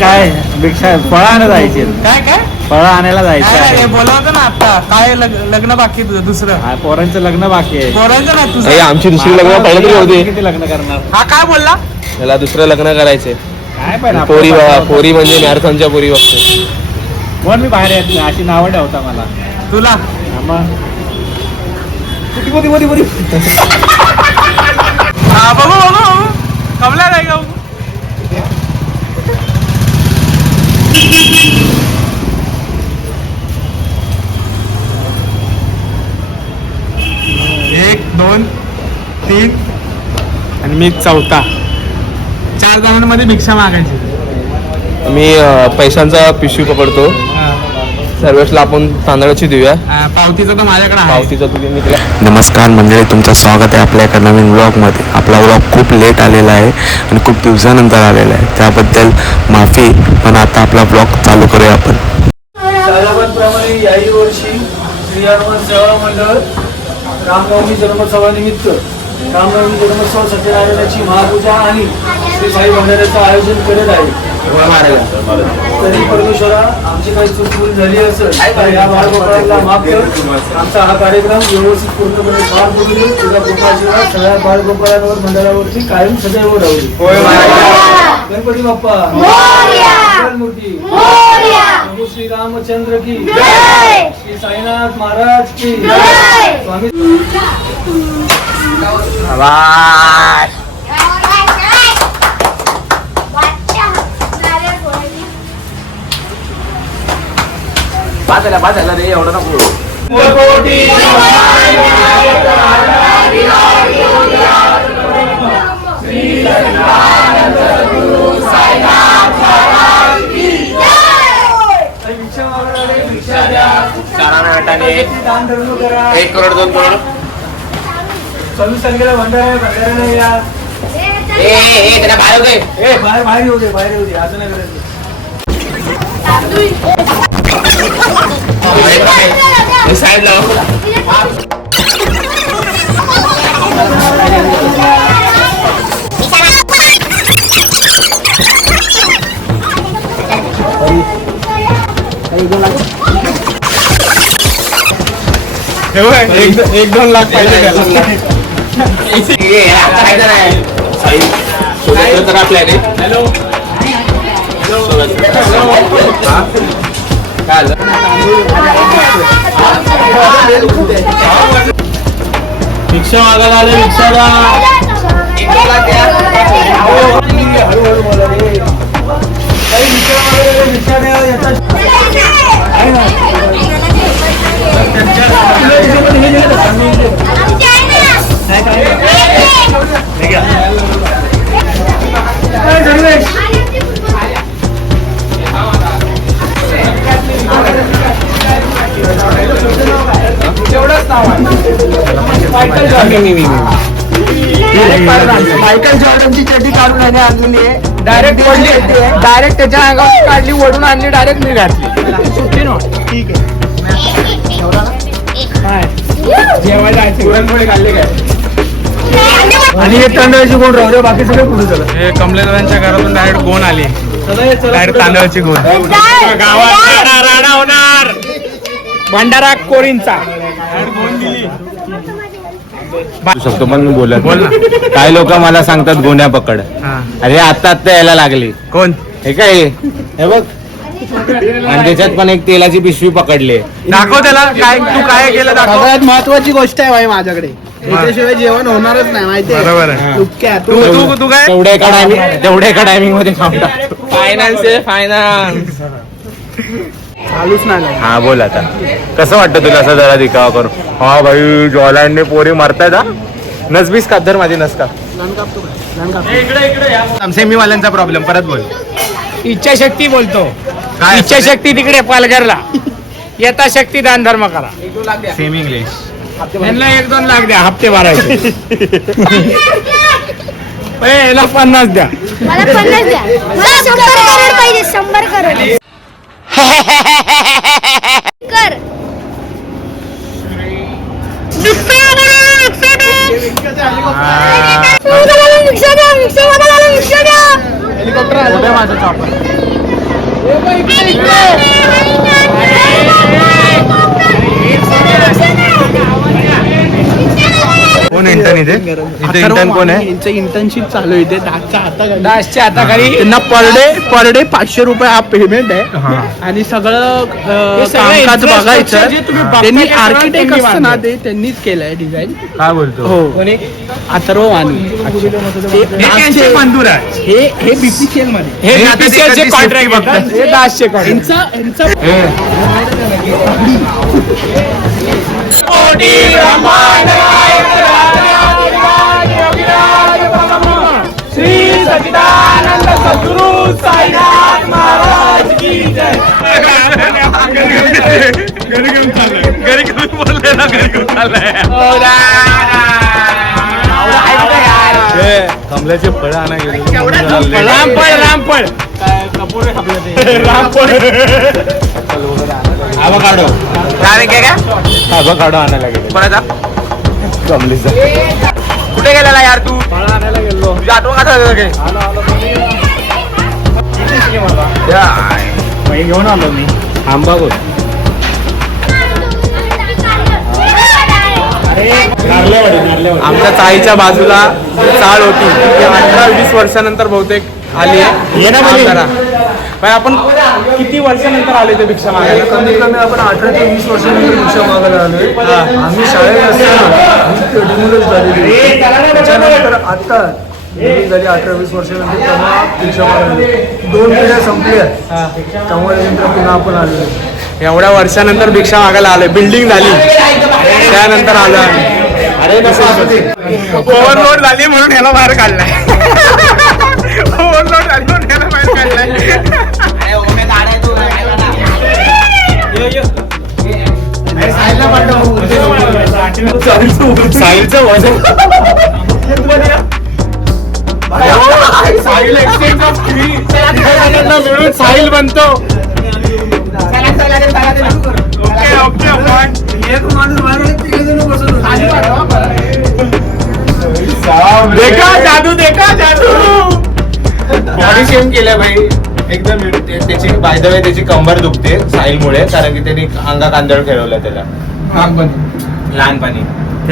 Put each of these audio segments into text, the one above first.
काय भिक्षा फळं आणायला जायचे. काय काय फळं आणायला जायचं आहे. बोलावतं ना आता. काय लग्न बाकी तुझं दुसरं? हा, पोरांचं लग्न बाकी आहे. बोलायचं ना तुझं. आमची दुसरी लग्न पहिलं तरी होती. किती लग्न करणार? हा काय बोलला? त्याला दुसरं लग्न करायचंय. काय पण पोरी पोरी म्हणजे मॅरेथॉनच्या पोरी बघते. कोण मी बाहेर येत नाही अशी नावं ठेवता मला. तुला हा, मग हा बघू बघू कमला नाही का? एक दोन तीन आणि मी चौथा. 4 जणांमध्ये भिक्षा मागायची. मी पैशांचा पिशवी पकडतो. सर्वेशला आपण तांदळाची देऊया. पावतीचं तर माझ्याकडे आहे. पावतीचा तुम्ही मी तिला. नमस्कार मंडळी, तुमचं स्वागत आहे आपल्या एका नवीन व्लॉगमध्ये. आपला व्लॉग खूप लेट आलेला आहे आणि खूप दिवसानंतर आलेला आहे, त्याबद्दल माफी. पण आता आपला व्लॉग चालू करूया आपण. सालाबादप्रमाणे याही वर्षी श्री हनुमान सेवा मंडळ रामनवमी जन्मोत्सवानिमित्त रामनवमी जन्मोत्सव सत्यनारायणाची महापूजा आणि श्री साई भंडाऱ्याचं आयोजन करत आहे. तरी परमेश्वरा आमची काही चूकभूल झाली असेल तर या बाळगोपाळाला माफ कर. आमचा हा कार्यक्रम व्यवस्थित पूर्णपणे पार पडू दे. तुझा कृपाशीर्वाद सगळ्या बाळगोपाळांवर मंडळावरती कायम सदैव राहू. गणपती बाप्पा मूर्ती प्रभू श्री रामचंद्र की श्री साईनाथ महाराज की स्वामी. बाजायला रे एवढं नको. एक करोड 2 करोड 26 तारखेला भंडारा या. त्याला बाहेर होते. बाहेर येऊ दे, बाहेर येऊ दे, असं नाही करायचं. साईड लाव. एक 2 लाख पाहिजे त्याला. तर आपल्या हॅलो भिक्षा मागायला आले. भिक्षा द्या. हळूहळू बोला रे. काही भिक्षा द्या याचा मायकल जॉर्डनची चड्डी काढून आणलेली आहे. डायरेक्ट त्याच्या अंगावर काढली, ओढून आणली, डायरेक्ट मी घातली. सुट्टी ना. ठीक आहे. जेवायला पुरणपोळी खाल्ले काय? आणि एक तांदळाची गोण राहू दे, बाकी सगळे पुढे चला. हे कमलेदारांच्या घरातून डायरेक्ट गोण आली. डायरेक्ट तांदळाची गोण. गावात राडा होणार. भंडारा कोरींचा गोण दिली. शकतो पण बोलत बोल ना. काही लोक मला सांगतात गोण्या पकड. अरे आता यायला लागली. कोण हे काय हे बघ, आणि त्याच्यात पण एक तेलाची पिशवी पकडली. दाखव त्याला. काय तू काय केलं दाखव. सगळ्यात महत्वाची गोष्ट आहे भाई माझ्याकडे. त्याच्याशिवाय जेवण होणारच नाही माहितीये. बरोबर आहे. तू काय तेवढ्या एका टायमिंग मध्ये खाऊन टाकतो. फायनान्स आहे फायनान्स. चालूच नाही. हा बोल आता, कसं वाटतं तुला असं जरा दिखावा करू? हा भाई जॉलँडने पोरी मारतायत. हा नसबीस का धर माझी नसका. सेमीवाल्यांचा प्रॉब्लेम. परत बोल. इच्छाशक्ती बोलतो. काय इच्छाशक्ती तिकडे पालघरला. यथाशक्ती दान धर्म करा. Semi English. त्यांना 1-2 लाख द्या, हप्ते भरायचे. याला 50 द्या. मला 50 द्या. मला 100 करोड पाहिजे. 100 करोड कर. हेलिकॉप्टर कोण इंटर्न इथे इंटर्न कोण आहे? यांचं इंटर्नशिप चालू आहे इथे दासच्या हाताखाली त्यांना पर डे 500 रुपये हा पेमेंट आहे आणि सगळं कामकाज बघायचं. जे तुम्ही बघताय त्यांनी ते सगळं आर्किटेक्ट त्यांनी असतं ना ते त्यांनीच केलंय डिझाईन. काय बोलतो? हो अथर्व वाणी त्यांचे बंधूर आहे. हे बीपीसीएल मध्ये हे BPCL चे कॉन्ट्रॅक्ट बघतात. हे दासचे कॉन्ट्रॅक्ट. यांचा श्री सच्चिदानंद सद्गुरु साईनाथ महाराज की जय. घरी घेऊन बोलले ना, घरी घेऊन चाललंय. कमल्याचे फळं आणा गेले. रामपळ आवाकाडो आणायला गेले. कमलीचा कुठे गेलेला यार तू? तुझ्या आठवण घेऊन आलो मी. आंबा बोल. आमच्या चाळीच्या बाजूला चाळ होती ती 18-20 वर्षानंतर बहुतेक आली आहे. पण आपण किती वर्षानंतर आले ते भिक्षा मागायला? कमीत कमी आपण 18 ते 20 वर्षांनी रिक्षा मागायला आलोय. आम्ही शाळेत असताना डिमोलेज झालेली. त्याच्यानंतर आता डिमोलेज झाली 18-20 वर्षानंतर तेव्हा रिक्षा मागायला आलो. 2 पिढ्या संपल्या त्यामुळे नंतर पुन्हा आपण आलो. एवढ्या वर्षानंतर भिक्षा मागायला आलोय. बिल्डिंग झाली त्यानंतर आलो आम्ही. ओव्हरलोड झाली म्हणून ह्याला बाहेर काढलाय. ओव्हरलोड झाली म्हणून ह्याला बाहेर काढलाय. साहिलचं वजन साहिल एक्सचेंज ऑफ फ्री मिळून साहिल बनतो. ओके देखा जादू बॉडी शेम केल्या भाई एकदम. त्याची बाय द वे त्याची कंबर दुखते साहिलमुळे, कारण की त्यांनी अंगा कांदळ खेळवलं त्याला लहानपणी.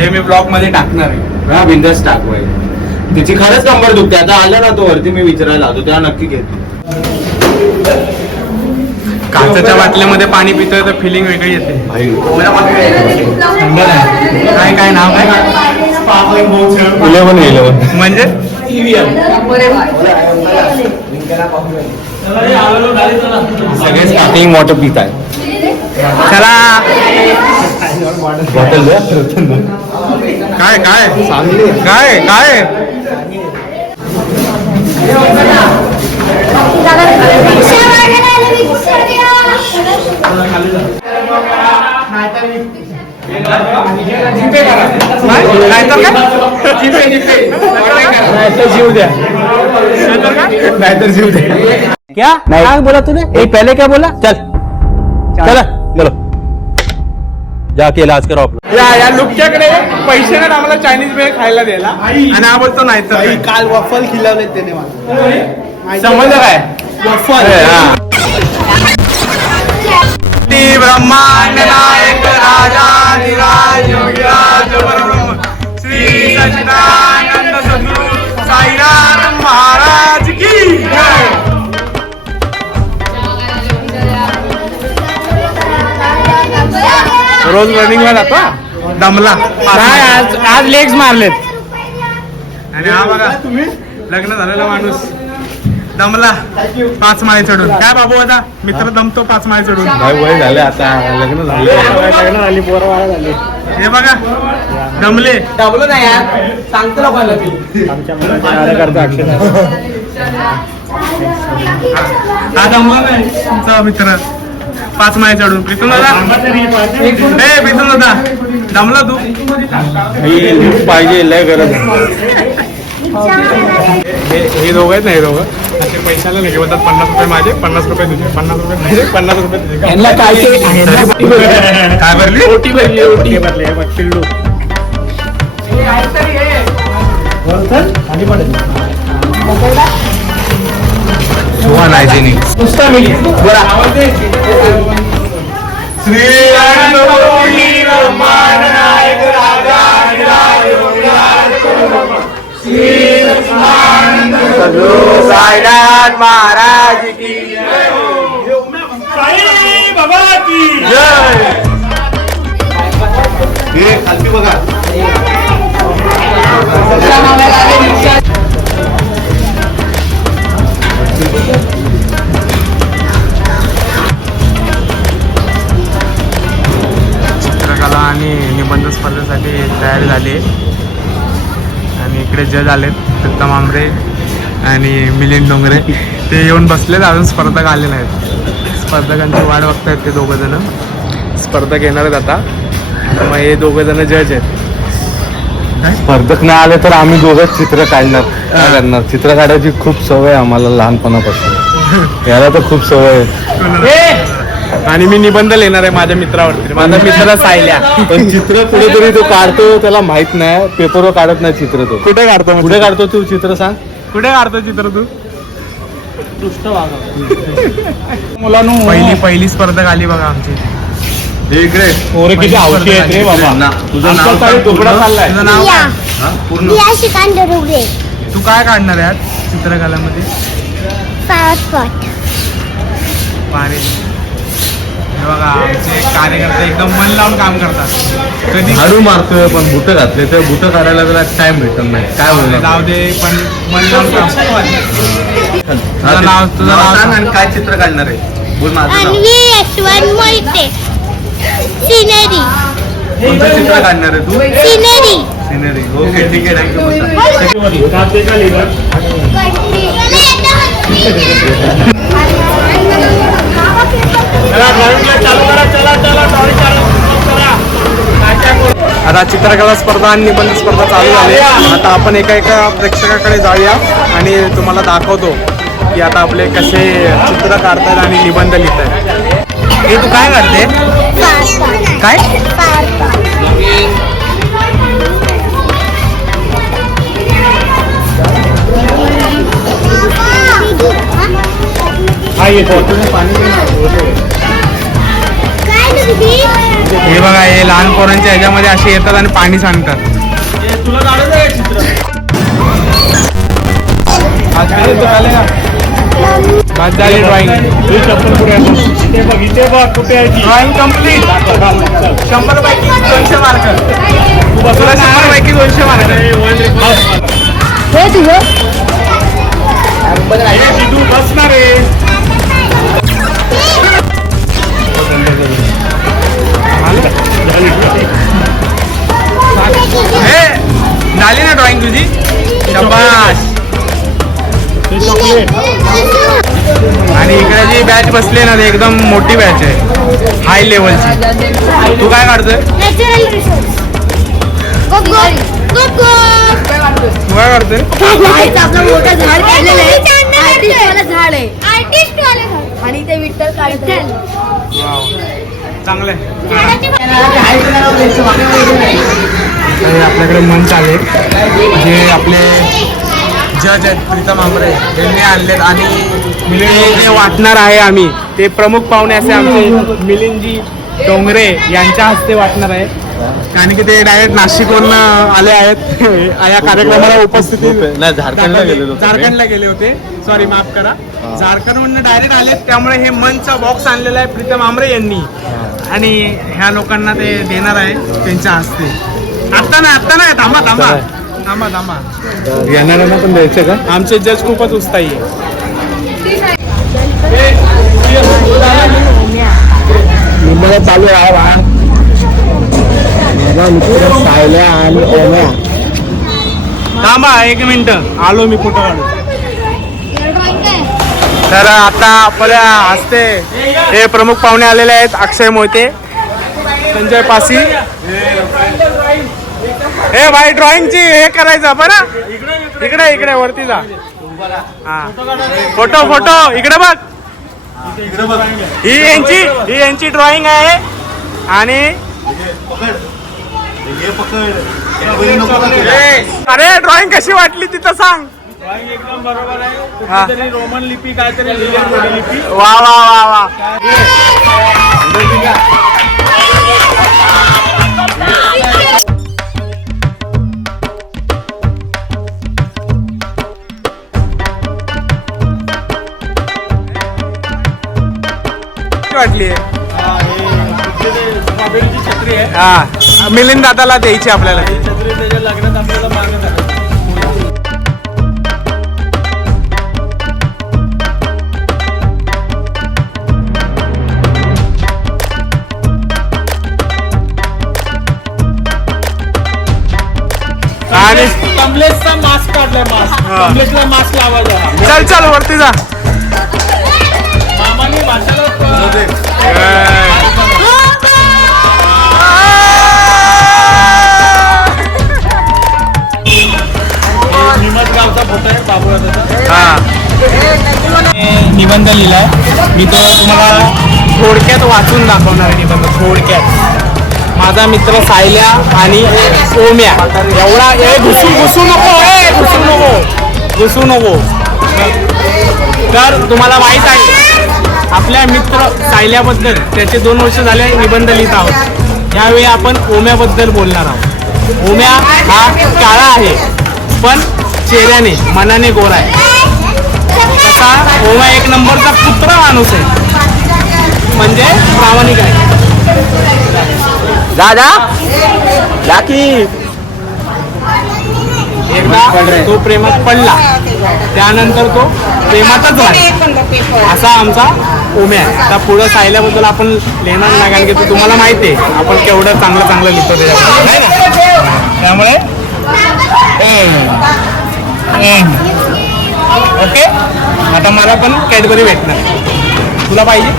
हे मी ब्लॉग मध्ये टाकणार आहे. हा बिंदास टाक भाई. त्याची खरंच कंबर दुखते. आता आलं ना तो वरती, मी विचारायला होतो तेव्हा नक्की घेतो. काचेच्या बाटलीमध्ये पाणी पितोय तर फिलिंग वेगळी येते. काय नाव काय? 11 म्हणजे सगळे स्पार्कलिंग वॉटर पित आहे. चला बॉटल काय काय काय काय जीव द्या. नाहीतर जीव द्या. क्या काय बोला तूने? पहले क्या बोला? चल चला चलो जाके इलाज करो आपला. या लुकच्याकडे पैसे नाही आम्हाला चायनीज वेळ खायला द्यायला आणि हा बोलतो नाही तर काल वफल खिलावले त्याने मला. समजलं काय? ब्रह्मांड नायक राजाधिराज योगीराज परब्रह्म श्री सच्चिदानंद सद्गुरु साईनाथ महाराज की जय. रोज रनिंगला जातो दमला. आज लेग्स मारलेत. आणि हा बघा तुम्ही लग्न झालेला माणूस दमला 5 माळे चढून. काय बाबू आता मित्र दमतो 5 माळे चढून. भाई वय झाले आता, लग्न झाले. हे बघा दमले. दमलो नाही यार, सांगतो लोकांना ती. हा दमला नाही तुमचा मित्र 5 माळे चढून. प्रीतम दादा प्रीतम दादा दमला तू? पाहिजे लय गरज. हे दोघं आहेत ना, हे दोघं असे पैशाला नाही बोलतात. 50 रुपये माझे, 50 रुपये तुझे, 50 रुपये माझे, 50 रुपये तुझे. काय भरली? ओटी भरली. पिल्लू हायजेनिक नुसता मिली बोला साईनाथ महाराज की साई बाबा की जय. हे खालती बघा. चित्रकला आणि निबंध स्पर्धेसाठी तयारी झाली आहे आणि इकडे जज आलेत प्रीतम आमरे आणि मिलिंद डोंगरे. ते येऊन बसलेत, अजून स्पर्धक आले नाहीत. स्पर्धकांची वाट बघतायत ते दोघं जण. स्पर्धक येणार आहेत आता. मग हे दोघं जण जज आहेत. स्पर्धक नाही आले तर आम्ही दोघंच चित्र काढणार. काय करणार, चित्र काढायची खूप सवय आहे आम्हाला लहानपणापासून. याला तर खूप सवय आहे. आणि मी निबंध लिहिणार आहे माझ्या मित्रावरती. माझा मित्र सायल्या. पण चित्र कुठेतरी तो काढतो, त्याला माहित नाही. पेपरवर काढत नाही चित्र तो. कुठे काढतो? कुठे काढतो तू चित्र सांग? कुठे काढतो चित्र तू? मुलांनो पहिली स्पर्धक आली बघा आमची. इकडे पोरे किती हौशी आहेत रे बाबा. तुझं नाव काय? तुकडा चाललाय. तुझं नाव काय? पूर्ण या शिकांड रुगडे तू काय काढणार आहे आज चित्रकलामध्ये? पावरपॉट पाणी. हे बघा आमचे कार्यकर्ते एकदम मन लावून काम करतात. कधी झाडू मारतोय पण बुटं घातले तर बुटं काढायला त्याला टाइम भेटत नाही. काय बोलणार? जाऊ दे पण मन लावून काम. तुझं नाव सांग आणि काय चित्र काढणार आहे? बोल माझं नाव. अन्वी यशवंत मोहिते सिनेरी कोणतं चित्र काढणार आहे तू? Scenery scenery. ओके ठीक आहे, थँक्यू. आता चित्रकला स्पर्धा आणि निबंध स्पर्धा चालू झाली. आता आपण एका प्रेक्षकाकडे जाऊया आणि तुम्हाला दाखवतो की आता आपले कसे चित्र काढतात आणि निबंध लिहितात. हे तू काय काढते? काय? हे बघा हे लहान पोरांच्या ह्याच्यामध्ये असे येतात आणि पाणी सांडतात. बस झाली ड्रॉइंग. Drawing complete. 100 पैकी 200 मार्क. तुला 100 पैकी 200 मार्क. बसणार आहे. झाली ना ड्रॉइंग तुझी? शाबास. आणि इकडे जी बॅच बसली ना ती एकदम मोठी बॅच आहे, हाय लेवलची. तू काय काढतोय? नॅचरल रिसोर्स तू काय काढतोय? आपलं मोठं झाड केलेलं आहे. आर्टिस्ट वाला झाड आहे आर्टिस्ट वाले आणि ते विठ्ठल काढते. चांगलं आहे. आपल्याकडे मंच आले जे आपले जज आहेत प्रीतम आमरे यांनी आणलेत आणि जे वाटणार आहे आम्ही ते प्रमुख पाहुणे असे आमचे मिलिंदजी डोंगरे यांच्या हस्ते वाटणार आहे. कारण की ते डायरेक्ट नाशिकवरून आले आहेत या कार्यक्रमाला उपस्थिती. नाही, झारखंडला गेलेलो. झारखंडला गेले होते. सॉरी माफ करा. झारखंडवरून डायरेक्ट आलेत. त्यामुळे हे मंचचा बॉक्स आणलेला आहे प्रीतम आमरे यांनी आणि ह्या लोकांना ते देणार आहे त्यांच्या हस्ते. आत्ता नाही थांबा. येणाऱ्यांना पण द्यायचं का? आमचे जज खूपच उत्साही आहे. निबंध चालू आहे बा. माझा मित्र सायल्या आणि ओम्या. थांबा 1 मिनिट आलो मी फोटो काढून. तर आता आपल्या हस्ते हे प्रमुख पाहुणे आलेले आहेत. अक्षय मोहिते, संजय पासी. हे भाई ड्रॉइंगची हे करायचं आपण. इकडे वरती जा. हा फोटो इकडे बघ. ही यांची ड्रॉइंग आहे आणि अरे ड्रॉइंग कशी वाटली तिथं सांग. एकदम बरोबर आहे. हा. कुठलीतरी रोमन लिपी काहीतरी लिहिलेली लिपी. वा वा वा वा वाटली स्ट्रॉबेरीची छत्री आहे. हा मिलिंद दादाला द्यायची आपल्याला. छत्री त्याच्या लग्नात आपल्याला मागण्यात आलं. आणि कमलेशचा मास्क काढलाय. मास्क हा. कमलेशला मास्क लावायचा. चल चल वरती जा. मामाने भाषाला निमजगावचा फोटो आहे बाबूराजाचा. हा निबंध लिहिलाय मी तो तुम्हाला थोडक्यात वाचून दाखवणार आहे निबंध. थोडक्यात. माझा मित्र सायल्या आणि ओम्या एवढा घुसू नको. तर तुम्हाला माहित आहे आपल्या मित्र सायल्याबद्दल त्याचे 2 वर्ष झाले निबंध लिहित आहोत. यावेळी आपण ओम्याबद्दल बोलणार आहोत. ओम्या हा काळा आहे पण चेहऱ्याने मनाने गोरा आहे. तसा ओम्या 1 नंबरचा पुत्र माणूस आहे म्हणजे प्रामाणिक आहे. एकदा तो प्रेमात पडला त्यानंतर तो प्रेमातच राहिला. असा आमचा ओम्या आहे. आता पुढं सायल्याबद्दल आपण लिहिणार नाही कारण की ते तुम्हाला माहिती आहे आपण केवढं चांगलं लिहितो त्याच्याबद्दल नाही ना. त्यामुळे ओके. आता मला पण कॅडबरी भेटणार. तुला पाहिजे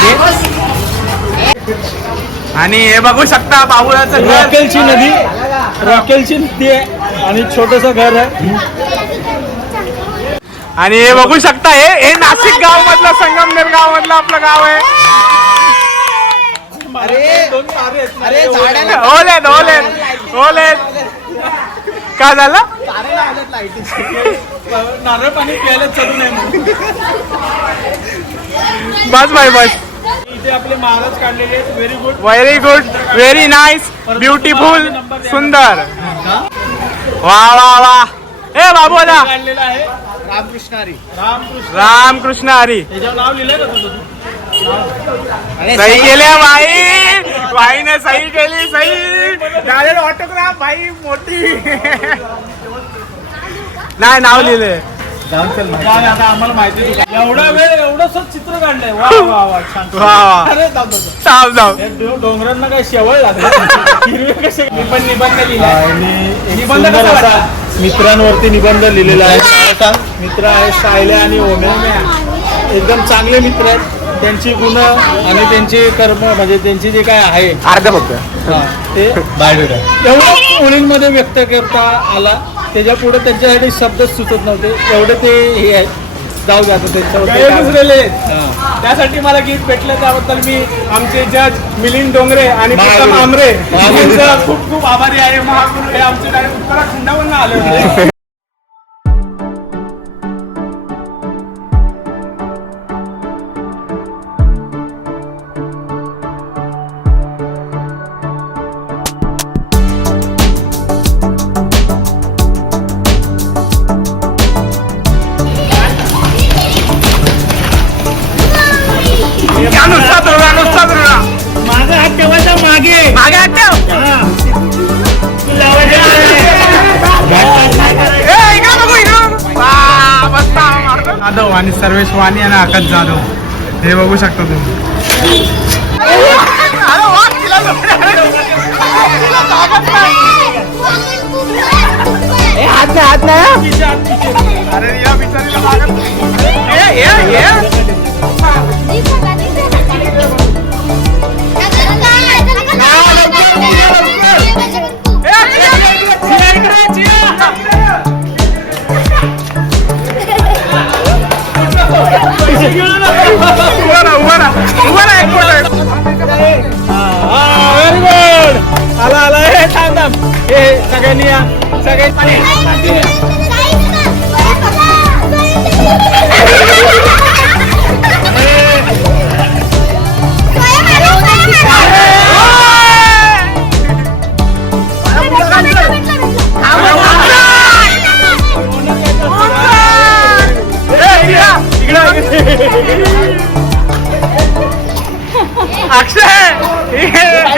घे. आणि हे बघू शकता बाबुळाचं घर. रॉकेलची नदी आहे आणि छोटस घर आहे. आणि हे बघू शकता हे नाशिक गाव मधलं संगमनेर गाव मधलं आपलं गाव आहे. ओलेत काय झालं. नारळ पाणी प्यायला चढू नये. बस भाई बस. इथे आपले महाराज काढलेले आहेत. Very good very nice beautiful सुंदर. वा वा वा. ए बाबू दादा काढलेला आहे रामकृष्ण हरी. रामकृष्ण हरी. त्याच्यावर नाव लिहिलंय का तुझं? सही केल्या भाईने सही केली. सही झालेलं ऑटोग्राफ भाई मोठी. नाही नाव लिहिलंय. काय आता आम्हाला माहिती आहे. एवढा वेळ एवढंसं चित्र काढलंय. वा वा वा छान. वा वा. अरे जाऊ हे डोंगरांना काय शेवळ लागलं. हिरवे कसे. मी पण निबंध लिहिलाय. निबंध कसा वाटला? मित्रांवरती निबंध लिहिलेला आहे. मित्र आहे सायल्या आणि ओम्या. एकदम चांगले मित्र आहेत. त्यांची गुण आणि त्यांचे कर्म म्हणजे त्यांचे जे काय आहे अर्ध फक्त ते एवढं ओळींमध्ये व्यक्त करता आला. त्याच्या पुढे त्यांच्यासाठी शब्द सुचत नव्हते. एवढे ते हे आहेत. जाऊ जातो त्यांच्यावर. त्यासाठी मला गीत भेटलं त्याबद्दल मी आमचे जज मिलिंद डोंगरे आणि प्रीतम आमरे यांचा खूप खूप आभारी आहे. महागुरु हे आमचे काही उत्तराखंडावरून आले होते. माझा हात ठेवायचा मागे. हात ठेव. जाधव आणि सर्वेश वाणी आणि आकाश जाधव हे बघू शकता तुम्ही. हात नाही. अरे या बिचारीला व्हेरी गुड. आला हे थांब. हे सगळ्यांनी या. सगळ्यांनी अक्षय